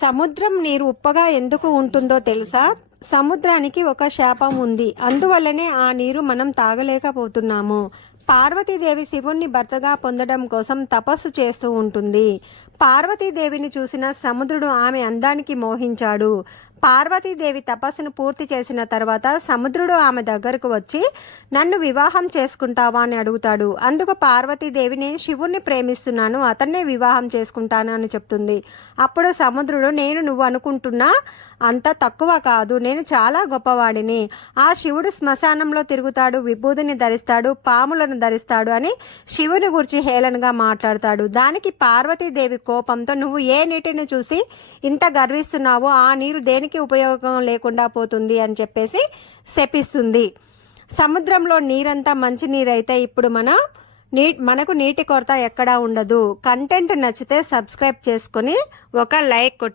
సముద్రం నీరు ఉప్పగా ఎందుకు ఉంటుందో తెలుసా? సముద్రానికి ఒక శాపం ఉంది. అందువల్లనే ఆ నీరు మనం తాగలేకపోతున్నాము. పార్వతీదేవి శివుణ్ణి భర్తగా పొందడం కోసం తపస్సు చేస్తూ ఉంటుంది. పార్వతీదేవిని చూసిన సముద్రుడు ఆమె అందానికి మోహించాడు. పార్వతీదేవి తపస్సును పూర్తి చేసిన తర్వాత సముద్రుడు ఆమె దగ్గరకు వచ్చి నన్ను వివాహం చేసుకుంటావా అని అడుగుతాడు. అందుకు పార్వతీదేవి నేను శివుణ్ణి ప్రేమిస్తున్నాను, అతన్నే వివాహం చేసుకుంటాను అని చెప్తుంది. అప్పుడు సముద్రుడు నేను నువ్వు అనుకుంటున్నా అంత తక్కువ కాదు, నేను చాలా గొప్పవాడిని. ఆ శివుడు శ్మశానంలో తిరుగుతాడు, విభూతిని ధరిస్తాడు, పాములను ధరిస్తాడు అని శివుని గురించి హేళనగా మాట్లాడతాడు. దానికి పార్వతీదేవి కోపంతో నువ్వు ఏ నీటిని చూసి ఇంత గర్విస్తున్నావో ఆ నీరు దేనికి ఉపయోగం లేకుండా పోతుంది అని చెప్పేసి శపిస్తుంది. సముద్రంలో నీరంతా మంచి నీరైతే ఇప్పుడు మనకు నీటి కొరత ఎక్కడా ఉండదు. కంటెంట్ నచ్చితే సబ్స్క్రైబ్ చేసుకొని ఒక లైక్ కొట్టి